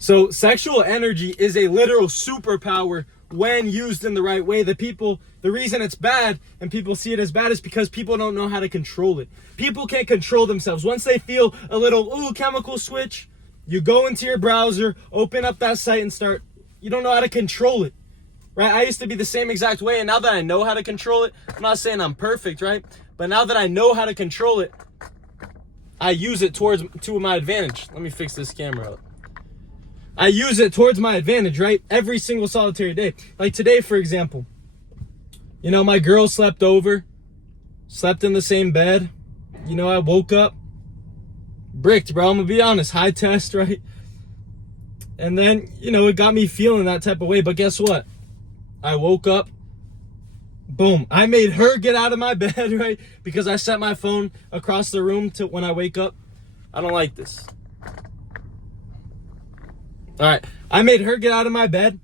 So sexual energy is a literal superpower when used in the right way. The reason it's bad and people see it as bad is because people don't know how to control it. People can't control themselves. Once they feel a little, chemical switch, you go into your browser, open up that site and start, you don't know how to control it, right? I used to be the same exact way. And now that I know how to control it, I'm not saying I'm perfect, right? But now that I know how to control it, I use it to my advantage. Let me fix this camera up. I use it towards my advantage, right? Every single solitary day. Like today, for example, my girl slept over, slept in the same bed. I woke up, bricked, bro. I'm gonna be honest, high test, right? And then, it got me feeling that type of way. But guess what? I woke up, boom. I made her get out of my bed, right? Because I set my phone across the room to when I wake up. I don't like this. All right, I made her get out of my bed,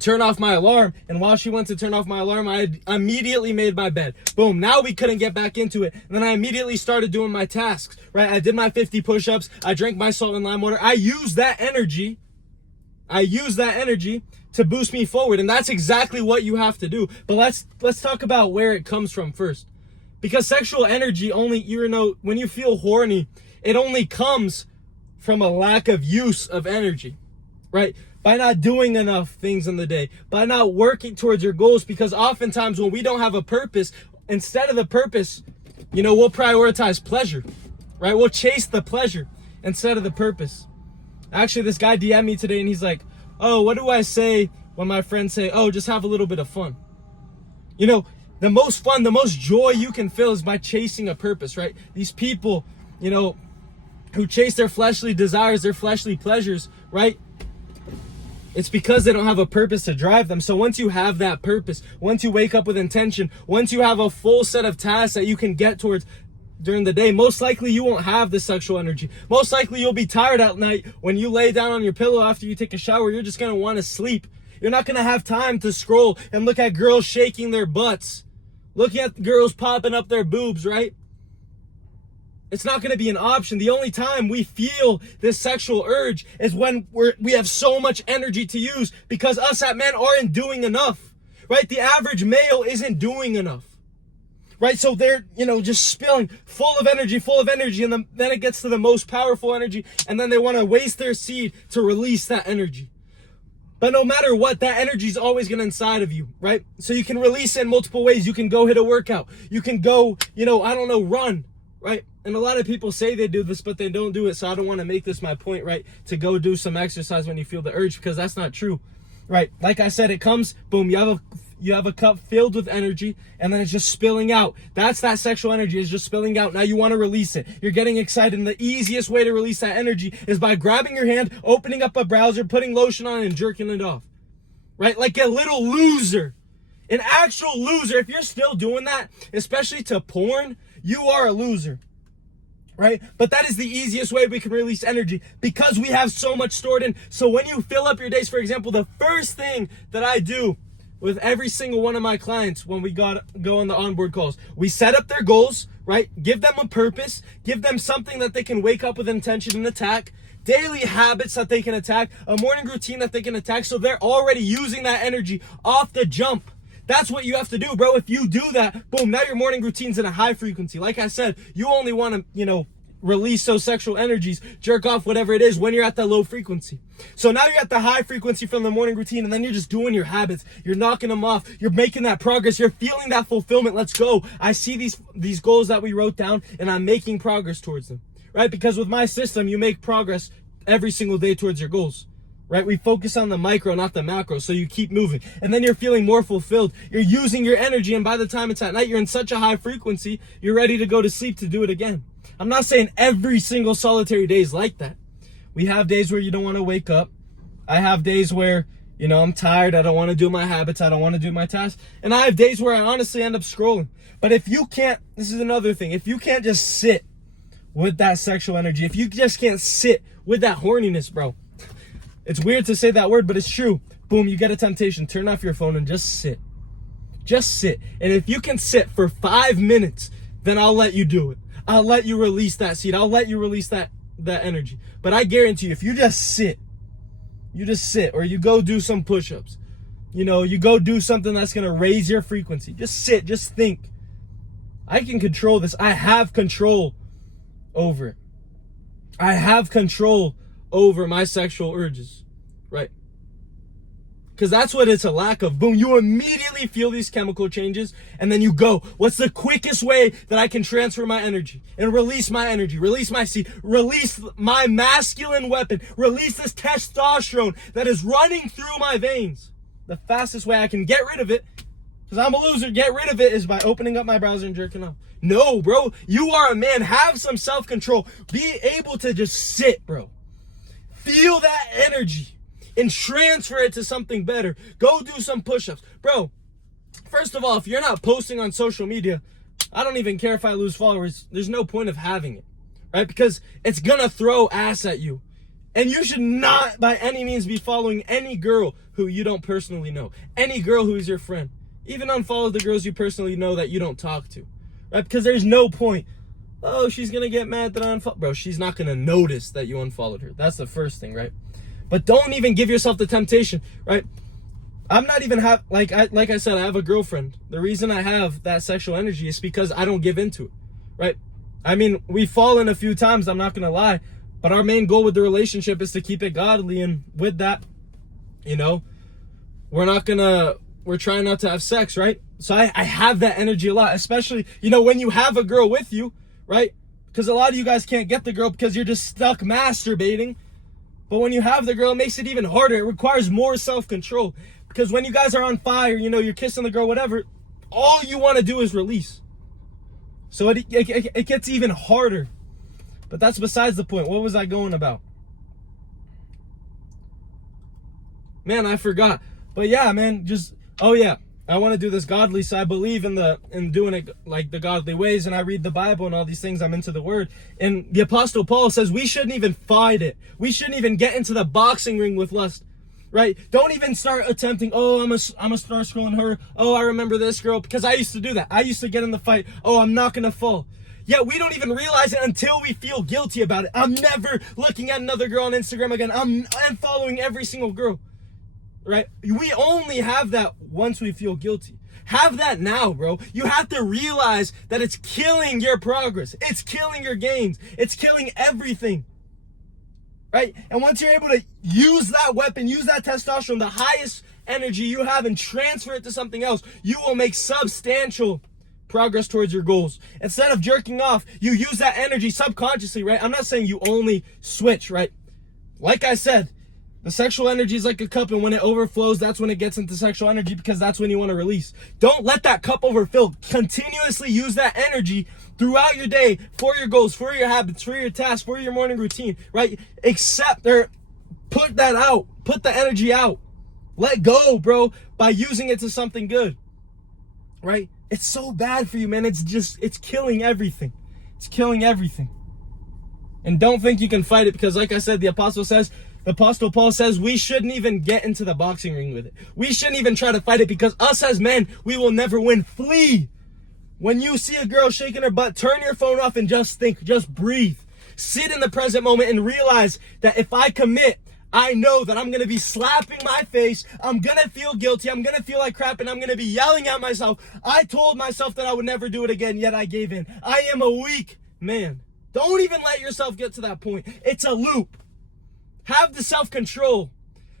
turn off my alarm, and while she went to turn off my alarm, I immediately made my bed. Boom, now we couldn't get back into it. And then I immediately started doing my tasks, right? I did my 50 push-ups, I drank my salt and lime water. I used that energy to boost me forward, and that's exactly what you have to do. But let's talk about where it comes from first. Because sexual energy only, when you feel horny, it only comes from a lack of use of energy. Right? By not doing enough things in the day, by not working towards your goals, because oftentimes when we don't have a purpose, instead of the purpose, we'll prioritize pleasure, right? We'll chase the pleasure instead of the purpose. Actually, this guy DM'd me today and he's like, oh, what do I say when my friends say, oh, just have a little bit of fun? The most fun, the most joy you can feel is by chasing a purpose, right? These people, who chase their fleshly desires, their fleshly pleasures, right? It's because they don't have a purpose to drive them. So once you have that purpose, once you wake up with intention, once you have a full set of tasks that you can get towards during the day, most likely you won't have the sexual energy. Most likely you'll be tired at night when you lay down on your pillow after you take a shower. You're just going to want to sleep. You're not going to have time to scroll and look at girls shaking their butts, looking at girls popping up their boobs, right? It's not going to be an option. The only time we feel this sexual urge is when we have so much energy to use, because us at men aren't doing enough, right? The average male isn't doing enough, right? So they're, just spilling full of energy, and then it gets to the most powerful energy, and then they want to waste their seed to release that energy. But no matter what, that energy is always going to inside of you, right? So you can release it in multiple ways. You can go hit a workout. You can go, run, right? And a lot of people say they do this, but they don't do it. So I don't want to make this my point, right? To go do some exercise when you feel the urge, because that's not true, right? Like I said, it comes, boom, you have a cup filled with energy, and then it's just spilling out. That's that sexual energy is just spilling out. Now you want to release it. You're getting excited, and the easiest way to release that energy is by grabbing your hand, opening up a browser, putting lotion on it, and jerking it off, right? Like a little loser, an actual loser. If you're still doing that, especially to porn, you are a loser. Right? But that is the easiest way we can release energy, because we have so much stored in. So when you fill up your days, for example, the first thing that I do with every single one of my clients when we go on the onboard calls, we set up their goals, right? Give them a purpose, give them something that they can wake up with intention and attack, daily habits that they can attack, a morning routine that they can attack, so they're already using that energy off the jump. That's what you have to do, bro. If you do that, boom, now your morning routine's in a high frequency. Like I said, you only want to, release those sexual energies, jerk off, whatever it is, when you're at that low frequency. So now you're at the high frequency from the morning routine, and then you're just doing your habits. You're knocking them off. You're making that progress. You're feeling that fulfillment. Let's go. I see these goals that we wrote down, and I'm making progress towards them, right? Because with my system, you make progress every single day towards your goals. Right? We focus on the micro, not the macro. So you keep moving, and then you're feeling more fulfilled. You're using your energy, and by the time it's at night, you're in such a high frequency, you're ready to go to sleep to do it again. I'm not saying every single solitary day is like that. We have days where you don't want to wake up. I have days where, I'm tired. I don't want to do my habits. I don't want to do my tasks. And I have days where I honestly end up scrolling. But if you can't, this is another thing. If you can't just sit with that sexual energy, if you just can't sit with that horniness, bro, it's weird to say that word, but it's true. Boom, you get a temptation. Turn off your phone and just sit. Just sit. And if you can sit for 5 minutes, then I'll let you do it. I'll let you release that seed. I'll let you release that energy. But I guarantee you, if you just sit You just sit, or you go do some push-ups. You know, you go do something that's going to raise your frequency. Just sit, just think. I can control this. I have control over it. I have control over my sexual urges, right? Because that's what it's a lack of. Boom, you immediately feel these chemical changes, and then you go, what's the quickest way that I can transfer my energy and release my energy, release my seed, release my masculine weapon, release this testosterone that is running through my veins? The fastest way I can get rid of it, because I'm a loser, get rid of it, is by opening up my browser and jerking off. No, bro, you are a man. Have some self-control. Be able to just sit, bro. Feel that energy and transfer it to something better. Go do some push-ups. Bro, first of all, if you're not posting on social media, I don't even care if I lose followers. There's no point of having it, right? Because it's gonna throw ass at you. And you should not by any means be following any girl who you don't personally know. Any girl who is your friend. Even unfollow the girls you personally know that you don't talk to, right? Because there's no point. Oh, she's gonna get mad that I unfollowed. Bro, she's not gonna notice that you unfollowed her. That's the first thing, right? But don't even give yourself the temptation, right? I'm not even like I said, I have a girlfriend. The reason I have that sexual energy is because I don't give into it, right? I mean, we've fallen a few times, I'm not gonna lie, but our main goal with the relationship is to keep it godly, and with that, you know, we're trying not to have sex, right? So I have that energy a lot, especially, you know, when you have a girl with you, right? Because a lot of you guys can't get the girl because you're just stuck masturbating. But when you have the girl, it makes it even harder. It requires more self-control. Because when you guys are on fire, you know, you're kissing the girl, whatever, all you want to do is release. So it gets even harder. But that's besides the point. What was I going about? Man, I forgot. But yeah, man, I want to do this godly, so I believe in doing it like the godly ways, and I read the Bible and all these things. I'm into the Word. And the Apostle Paul says we shouldn't even fight it. We shouldn't even get into the boxing ring with lust, right? Don't even start attempting, oh, I'm gonna start scrolling her. Oh, I remember this girl, because I used to do that. I used to get in the fight. Oh, I'm not gonna fall. Yeah, we don't even realize it until we feel guilty about it. I'm never looking at another girl on Instagram again. I'm following every single girl. Right? We only have that once we feel guilty. Have that now, bro. You have to realize that it's killing your progress. It's killing your gains. It's killing everything. Right? And once you're able to use that weapon, use that testosterone, the highest energy you have, and transfer it to something else, you will make substantial progress towards your goals. Instead of jerking off, you use that energy subconsciously, right? I'm not saying you only switch, right? Like I said, the sexual energy is like a cup, and when it overflows, that's when it gets into sexual energy, because that's when you want to release. Don't let that cup overfill. Continuously use that energy throughout your day for your goals, for your habits, for your tasks, for your morning routine, right? Put that out. Put the energy out. Let go, bro, by using it to something good, right? It's so bad for you, man. It's killing everything. It's killing everything. And don't think you can fight it, because like I said, the Apostle Paul says we shouldn't even get into the boxing ring with it. We shouldn't even try to fight it, because us as men, we will never win. Flee. When you see a girl shaking her butt, turn your phone off and just think, just breathe. Sit in the present moment and realize that if I commit, I know that I'm going to be slapping my face. I'm going to feel guilty. I'm going to feel like crap, and I'm going to be yelling at myself. I told myself that I would never do it again, yet I gave in. I am a weak man. Don't even let yourself get to that point. It's a loop. Have the self-control.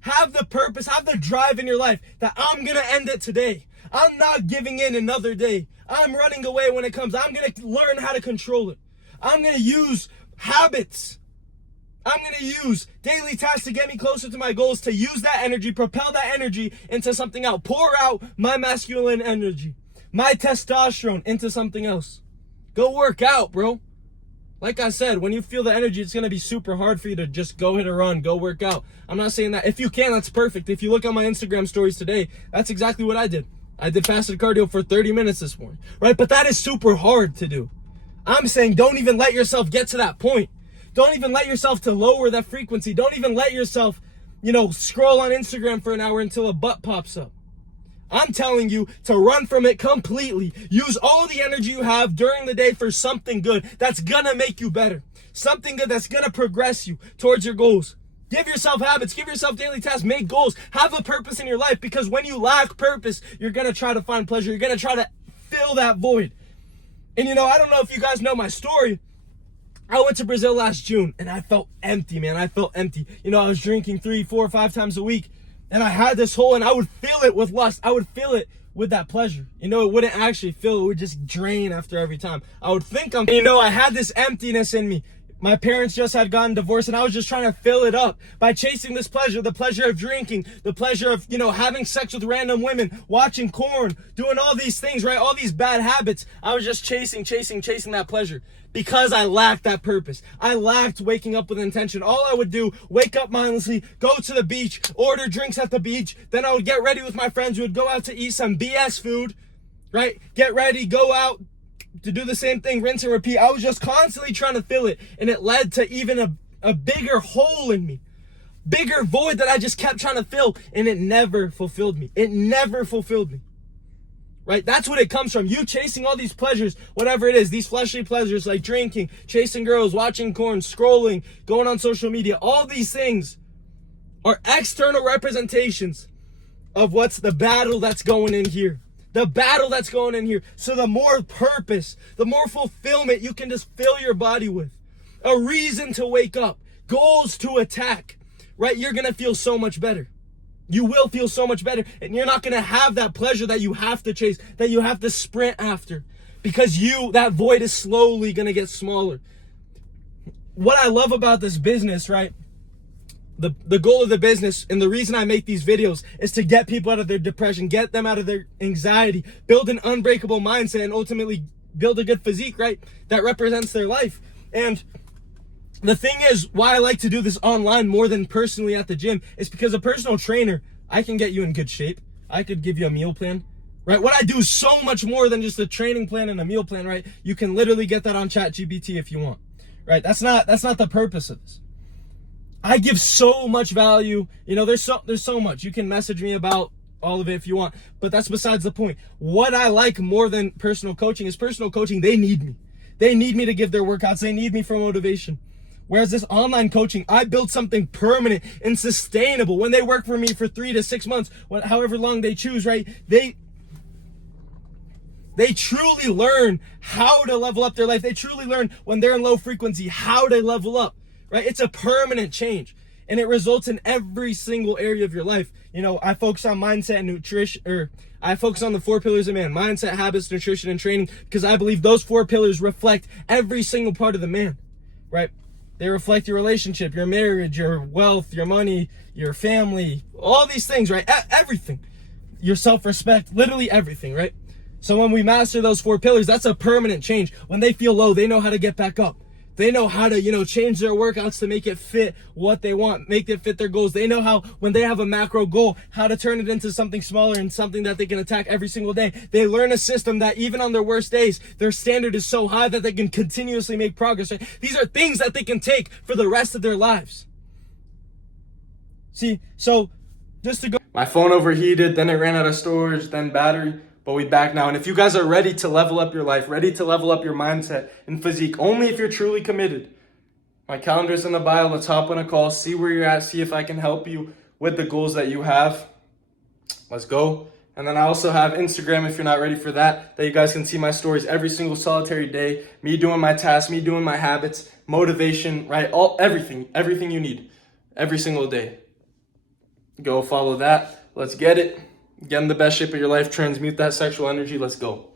Have the purpose. Have the drive in your life that I'm going to end it today. I'm not giving in another day. I'm running away when it comes. I'm going to learn how to control it. I'm going to use habits. I'm going to use daily tasks to get me closer to my goals, to use that energy, propel that energy into something else. Pour out my masculine energy, my testosterone into something else. Go work out, bro. Like I said, when you feel the energy, it's going to be super hard for you to just go hit a run, go work out. I'm not saying that. If you can, that's perfect. If you look at my Instagram stories today, that's exactly what I did. I did fasted cardio for 30 minutes this morning, right? But that is super hard to do. I'm saying don't even let yourself get to that point. Don't even let yourself to lower that frequency. Don't even let yourself, scroll on Instagram for an hour until a butt pops up. I'm telling you to run from it completely. Use all the energy you have during the day for something good that's gonna make you better. Something good that's gonna progress you towards your goals. Give yourself habits, give yourself daily tasks, make goals, have a purpose in your life, because when you lack purpose, you're going to try to find pleasure. You're going to try to fill that void. And I don't know if you guys know my story. I went to Brazil last June and I felt empty, man. I felt empty. I was drinking 3, 4, 5 times a week and I had this hole and I would fill it with lust. I would fill it with that pleasure. It wouldn't actually fill. It would just drain after every time. I would think I had this emptiness in me. My parents just had gotten divorced and I was just trying to fill it up by chasing this pleasure, the pleasure of drinking, the pleasure of, having sex with random women, watching porn, doing all these things, right? All these bad habits. I was just chasing that pleasure because I lacked that purpose. I lacked waking up with intention. All I would do, wake up mindlessly, go to the beach, order drinks at the beach. Then I would get ready with my friends. We would go out to eat some BS food, right? Get ready, go out to do the same thing, rinse and repeat. I was just constantly trying to fill it, and it led to even a bigger hole in me, bigger void that I just kept trying to fill, and it never fulfilled me. It never fulfilled me, right? That's what it comes from. You chasing all these pleasures, whatever it is, these fleshly pleasures like drinking, chasing girls, watching porn, scrolling, going on social media. All these things are external representations of what's the battle that's going in here. The battle that's going in here. So the more purpose, the more fulfillment you can just fill your body with, a reason to wake up, goals to attack, right? You're going to feel so much better. You will feel so much better. And you're not going to have that pleasure that you have to chase, that you have to sprint after, because that void is slowly going to get smaller. What I love about this business, right? The goal of the business and the reason I make these videos is to get people out of their depression, get them out of their anxiety, build an unbreakable mindset, and ultimately build a good physique, right? That represents their life. And the thing is, why I like to do this online more than personally at the gym is because a personal trainer, I can get you in good shape. I could give you a meal plan, right? What I do is so much more than just a training plan and a meal plan, right? You can literally get that on ChatGPT if you want, right? That's not the purpose of this. I give so much value. There's so much. You can message me about all of it if you want, but that's besides the point. What I like more than personal coaching is personal coaching. They need me. They need me to give their workouts. They need me for motivation. Whereas this online coaching, I build something permanent and sustainable. When they work for me for 3 to 6 months, however long they choose, right? They truly learn how to level up their life. They truly learn when they're in low frequency, how to level up. Right? It's a permanent change, and it results in every single area of your life. I focus on mindset and nutrition, I focus on the 4 pillars of man: mindset, habits, nutrition, and training, because I believe those 4 pillars reflect every single part of the man, right? They reflect your relationship, your marriage, your wealth, your money, your family, all these things, right? Everything, your self-respect, literally everything, right? So when we master those 4 pillars, that's a permanent change. When they feel low, they know how to get back up. They know how to, change their workouts to make it fit what they want, make it fit their goals. They know how, when they have a macro goal, how to turn it into something smaller and something that they can attack every single day. They learn a system that even on their worst days, their standard is so high that they can continuously make progress. Right? These are things that they can take for the rest of their lives. See, so just to go. My phone overheated, then it ran out of storage, then battery. But we back now. And if you guys are ready to level up your life, ready to level up your mindset and physique, only if you're truly committed, my calendar's in the bio. Let's hop on a call, see where you're at, see if I can help you with the goals that you have. Let's go. And then I also have Instagram if you're not ready for that you guys can see my stories every single solitary day, me doing my tasks, me doing my habits, motivation, right? Everything you need every single day. Go follow that. Let's get it. Get in the best shape of your life. Transmute that sexual energy. Let's go.